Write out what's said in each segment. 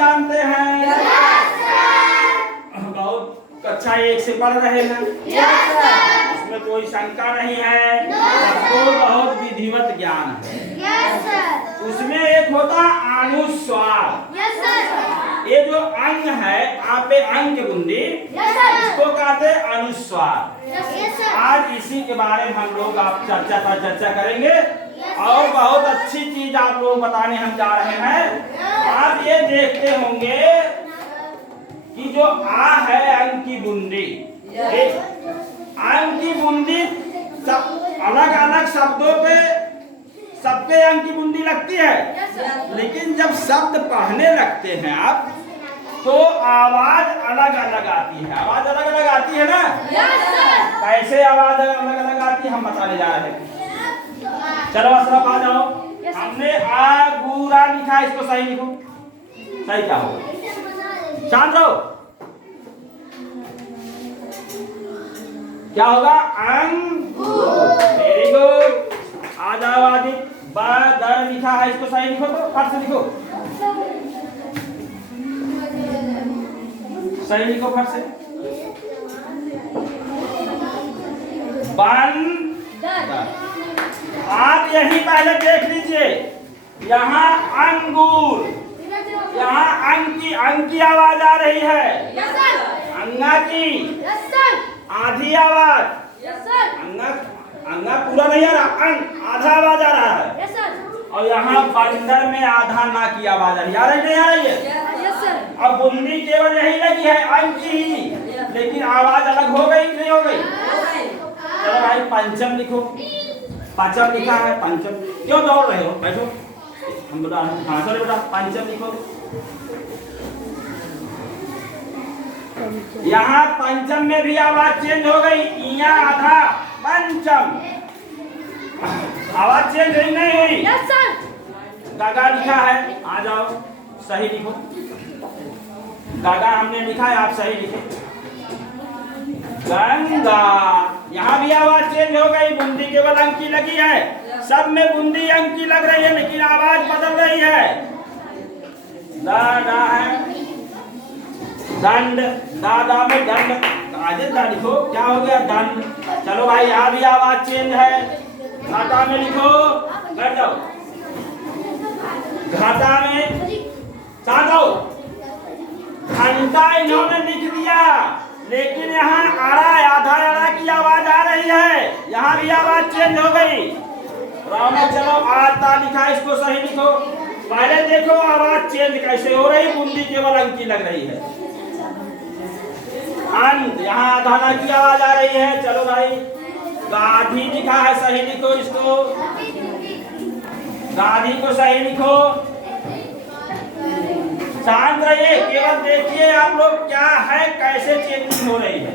जानते हैं? बहुत कक्षा 1 से पढ़ रहे हैं। इसमें कोई शंका नहीं है, सबको बहुत विधिवत ज्ञान है। उसमें एक होता अनुस्वार। ये जो अंग है, आप अंग की बुंदी, इसको कहते अनुस्वार। आज इसी के बारे में हम लोग आप चर्चा करेंगे और बहुत अच्छी चीज आप लोग बताने हम जा रहे हैं। आप ये देखते होंगे कि जो आ है अंग की बुंदी, अंग की बुंदी सब अलग अलग शब्दों पे सबके अंग की बुंदी लगती है, लेकिन जब शब्द पढ़ने लगते हैं आप तो आवाज अलग अलग आती है। आवाज अलग अलग आती है ना? कैसे आवाज अलग अलग आती है हम बताने जा रहे हैं। चलो अशरफ आ जाओ। हमने आ गुरा लिखा, इसको सही लिखो। सही क्या होगा? शांत रहो। क्या होगा? अंगूर। Very good. आ जाओ आदि। दर लिखा है, इसको सही लिखो। तो फट से लिखो, सही लिखो फट से। बंदर। आप यही पहले देख लीजिए, यहाँ अंगूर, यहाँ अंग की आवाज आ रही है, अंगा की आधी आवाज, अंगा पूरा नहीं आ रहा, अंग आधा आवाज आ रहा है। और यहाँ बंदर में आधा ना की आवाज आ रही है, नहीं आ रही है? अब बुंदी केवल यही लगी है अंग की ही, लेकिन आवाज अलग हो गई कि नहीं हो गई? चलो भाई पंचम लिखो। पांचम लिखा है, पंचम। क्यों दौड़ रहे हो? बैठो, हम बता रहे हैं। हाँ चलो बेटा, पंचम लिखो। यहाँ पंचम में भी आवाज चेंज हो गई, इया आधा पंचम, आवाज चेंज नहीं हुई। गागा लिखा है, आ जाओ सही लिखो। गागा हमने लिखा है, आप सही लिखे। गंगा, यहाँ भी आवाज चेंज हो गई, बुंदी केवल अंग की लगी है, सब में बुंदी अंग की लग रही है, लेकिन आवाज बदल रही है। दादा है, दंड, दादा में दंड, आगे दा लिखो। क्या हो गया? दंड। चलो भाई, यहाँ भी आवाज चेंज है, घाटा में लिखो। बैठ जाओ। घाटा में साथ आओ। घंटा इन्होंने लिख दिया, लेकिन यहाँ आधा अड़ा की आवाज आ रही है, यहाँ भी आवाज चेंज हो गई। चलो आता लिखा, इसको सही लिखो। पहले देखो आवाज चेंज कैसे हो रही, बुंदी केवल अंग की लग रही है। अंत, यहाँ आधा ना की आवाज आ रही है। चलो भाई, गाधी लिखा है, सही लिखो इसको। गाधी को सही लिखो। शांत रहिए, केवल देखिए आप लोग क्या है, कैसे चेंजिंग हो रही है।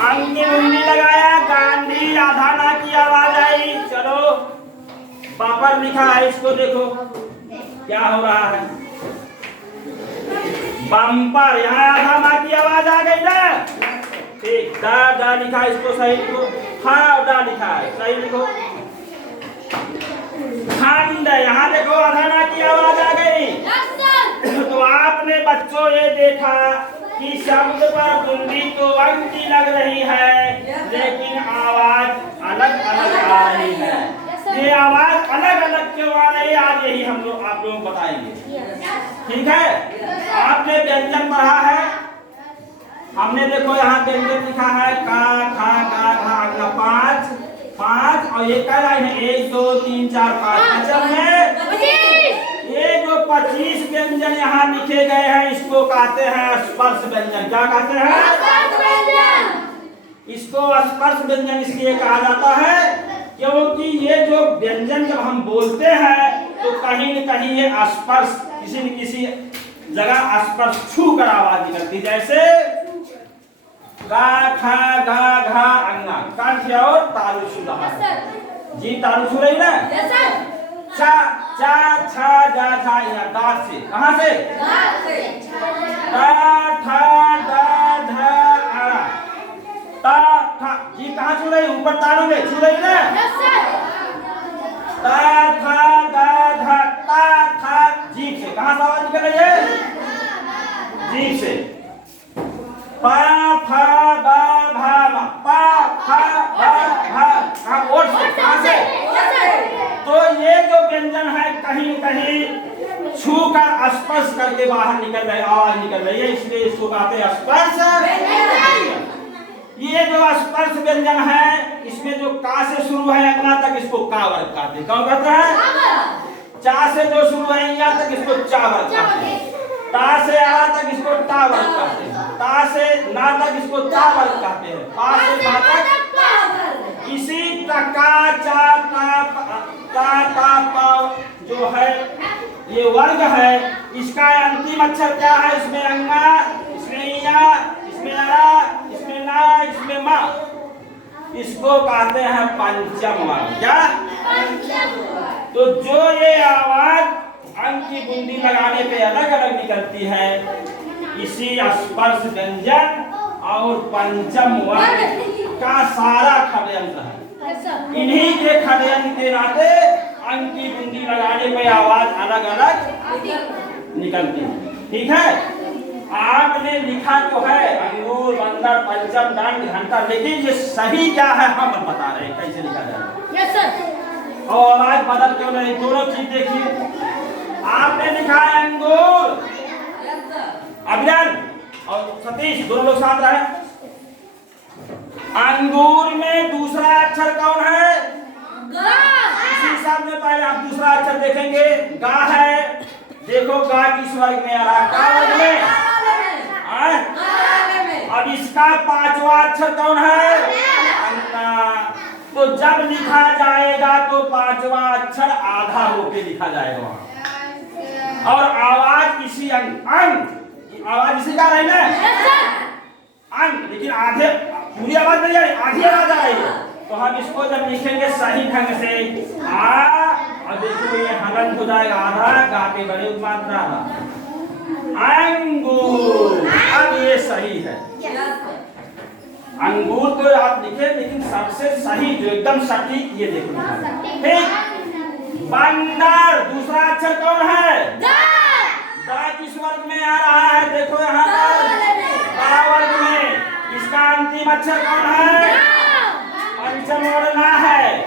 अंग की बुंदी लगाया, गांधी आधा ना की आवाज आई। चलो पापड़ लिखा है, इसको देखो क्या हो रहा है। बम्पर, यहाँ आधा ना की आवाज आ गई ना? ठीक। दा लिखा, इसको सही लिखो। हाँ दा लिखा है, सही लिखो। खंड, यहाँ देखो आधा ना की आवाज आ गई। तो आपने बच्चों ये देखा कि शब्द पर बुंदी तो अंग की लग रही है, लेकिन आवाज अलग अलग आ रही है। ये आवाज अलग अलग क्यों आ रही है, आज यही हम लोग आप लोग बताएंगे। ठीक है? आपने व्यंजन पढ़ा है, हमने देखो यहाँ व्यंजन लिखा है, का खा गा घा, 5 और ये क्या लाइन है? 1 2 3 4 5 ये जो 25 व्यंजन यहाँ लिखे गए हैं, इसको कहते हैं स्पर्श व्यंजन। क्या कहते हैं? इसको स्पर्श व्यंजन इसलिए कहा जाता है क्योंकि ये जो व्यंजन जब हम बोलते हैं तो कहीं न कहीं ये स्पर्श, किसी न किसी जगह स्पर्श छू कर आवाज निकलती। जैसे गा खा गा घा अंगा, कंठ और तालु छू रहा है जी, तालु छू रही ना? चा चा छा जा छा, यहाँ दांत से, कहाँ से? ता ठा दा धा आ, ता ठा जी कहाँ छू रही? ऊपर तालु में छू रही ना? ता ठा दा धा, ता ठा जीभ से कहाँ से आवाज निकल रही है? कहीं कहीं छू कर स्पर्श करके बाहर निकल रहे, आवाज निकल रही है, इसलिए इसको कहते हैं स्पर्श व्यंजन। ये जो स्पर्श व्यंजन है, इसमें जो का से शुरू है अगला तक, इसको का वर्ग कहते हैं। कौन कहते हैं? चा से जो शुरू है या तक, इसको चा वर्ग कहते हैं। ता से आ तक, इसको ता वर्ग कहते हैं। ता से ना तक, इसको ता वर्ग कहते हैं। पा से बा तक, इसी प्रकार चा ता पा जो है ये वर्ग है। इसका अंतिम अक्षर क्या है? इसमें अंगा, इसमें इया, इसमें अरा, इसमें ना, इसमें मा। इसको कहते हैं पंचम वर्ग। क्या? तो जो ये आवाज अंग की बूंदी लगाने पे अलग अलग निकलती है, इसी स्पर्श व्यंजन और पंचम वर्ग का सारा खड़यंत्र है। इन्हीं के खड़यंत्र के नाते अंग की बूंदी लगाने पे आवाज अलग अलग निकलती है। ठीक है, आपने लिखा तो है अंगूर, बंदर, पंचम, दंड, घंटा, लेकिन ये सही क्या है हम बता रहे हैं कैसे लिखा जाए। Yes sir. और आवाज बदल क्यों नहीं? दोनों चीज देखिए। आपने लिखा है अंगूर, अभियान और सतीश दोनों लोग साथ रहे। अंगूर में दूसरा अक्षर कौन है? गा। इसी हिसाब में पहले आप दूसरा अक्षर देखेंगे, गा है। देखो गा किस वर्ग में आ रहा है? का वर्ग में। अब इसका पांचवा अक्षर कौन है? अन्ना। तो जब लिखा जाएगा तो पांचवा अक्षर आधा होके लिखा जाएगा वहां, और आवाज इसी अंग आवाज इसी का रही ना अंग, लेकिन आधे पूरी आवाज नहीं आ रही, आधी आवाज आ रही है। तो हम इसको जब लिखेंगे सही ढंग से और देखो ये हलन हो जाएगा, आधा गा के बड़े मात्रा अंगूर। अब ये सही है। अंगूर तो आप लिखे, लेकिन सबसे सही जो एकदम सटीक ये देखो। ठीक। बंदर दूसरा अक्षर कौन है? दा किस वर्ग में आ रहा है? देखो यहाँ पर का वर्ग में। इसका अंतिम अक्षर कौन है? पंचम और ना है,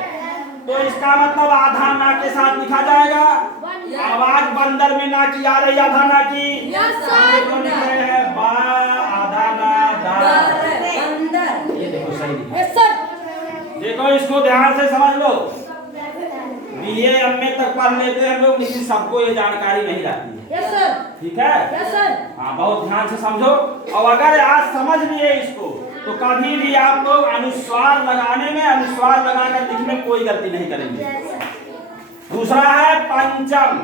तो इसका मतलब आधा ना के साथ लिखा जाएगा। आवाज बंदर में ना की आ रही, आधा ना की। देखो लिख रहे हैं बा आधा ना दा। ये देखो सही लिखा। देखो इसको ध्यान से समझ लो। बीए एमए तक पढ़ लेते हैं लोग, लेकिन सबको ये जानकारी नहीं रहती है। Yes sir. ठीक है? Yes sir. हाँ, बहुत ध्यान से समझो। और अगर आज समझ लिए इसको, तो कभी भी आप लोग अनुस्वार लगाने में, अनुस्वार लगाकर लिखने में कोई गलती नहीं करेंगे। दूसरा है पंचम।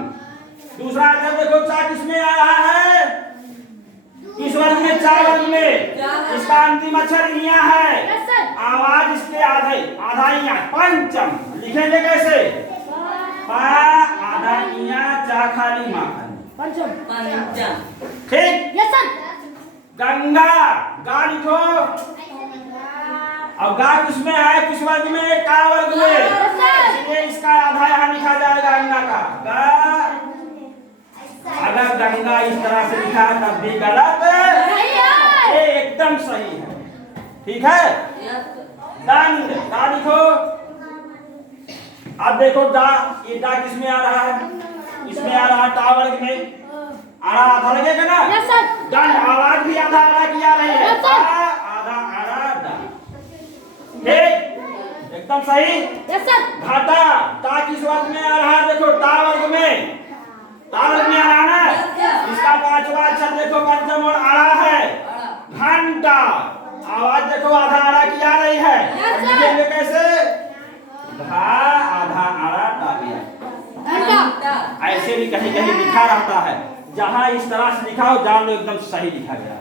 दूसरा अक्षर देखो चा किसमें आ रहा है? किस वर्ग में? चा वर्ग में। इसका अंतिम अक्षर इया है। आवाज इसके आधा इया। पंचम लिखेंगे कैसे? पा आधा इया, चा खाली मा खाली। पंचम। ठीक। Yes sir. गंगा, गा लिखो। अब गा किसमें है? किस वर्ग में? का वर्ग में। इसलिए इसका आधा यहाँ लिखा जाएगा गंगा का। गा अगर गंगा इस तरह से लिखा है तब भी गलत है, ये एकदम सही है। ठीक है? दंड, दा लिखो। अब देखो दा, ये दा किसमें आ रहा है? इसमें आ रहा है टा वर्ग में। आधा आधा लगेगा ना? Yes sir. दंड आवाज भी आधा आधा किया रही है। आधा आधा दा। ठीक, एकदम सही। Yes sir. घाटा, ता किस वर्ग में आ रहा है? देखो ता वर्ग में। ता वर्ग में आ रहा है ना? इसका पांचवा अक्षर देखो पंचम और आड़ा है। घंटा, आवाज देखो आधा आड़ा किया रही है। लिखेंगे कैसे? घा आधा आड़ा टा गया। ऐसे भी कहीं कहीं लिखा रहता है, जहां इस तरह से लिखा हो जान लो एकदम सही लिखा गया।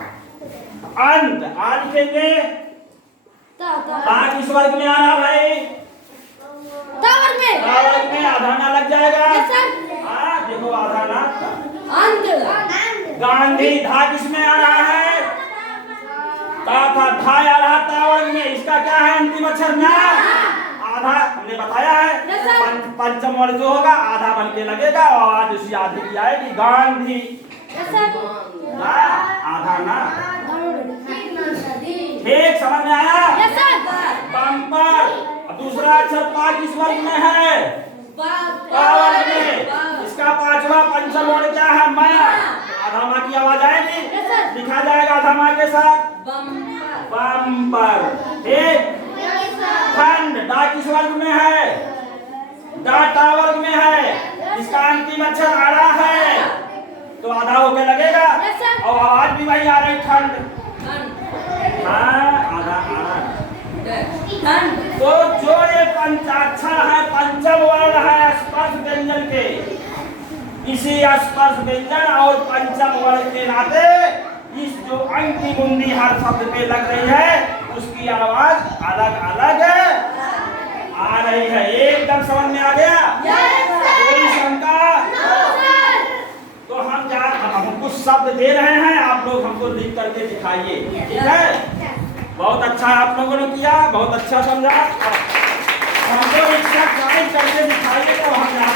अंत आ लिखेंगे। ता किस वर्ग में आ रहा भाई? ता वर्ग में आधा ना लग जाएगा। हाँ देखो आधा ना। गांधी, धा किसमें आ रहा है? ता था, धा आ रहा ता वर्ग में। इसका क्या है अंतिम अक्षर? ना। आधा हमने बताया है। पंचम वर्ग जो होगा आधा बन के लगेगा और आज उसी आधे की आएगी। गांधी आधा ना। ठीक, समझ में आया? बम्पर, दूसरा अक्षर पा किस वर्ग में है? पा वर्ग में। इसका लिखा जाएगा धमा के साथ बम्पर बम्पर। ठीक, खंड डा किस वर्ग में है? डाटा वर्ग में है। इसका अंतिम अक्षर अड़ा है तो आधा होके लगेगा और आवाज भी वही आ रही खंड। खंड हाँ आधा आधा। खंड तो जो ये पंचाक्षर है पंचम वर्ण है स्पर्श व्यंजन के, इसी स्पर्श व्यंजन और पंचम वर्ण के नाते इस जो अंक की बुंदी हर शब्द पे लग रही है उसकी आवाज अलग अलग आ रही है। एकदम समझ में आ गया? कोई शंका? तो हम कुछ शब्द दे रहे हैं, आप लोग हमको लिख करके दिखाइए। ठीक है? बहुत अच्छा आप लोगों ने किया, बहुत अच्छा समझा। हमको एक शब्द करके दिखाइए तो हम यहाँ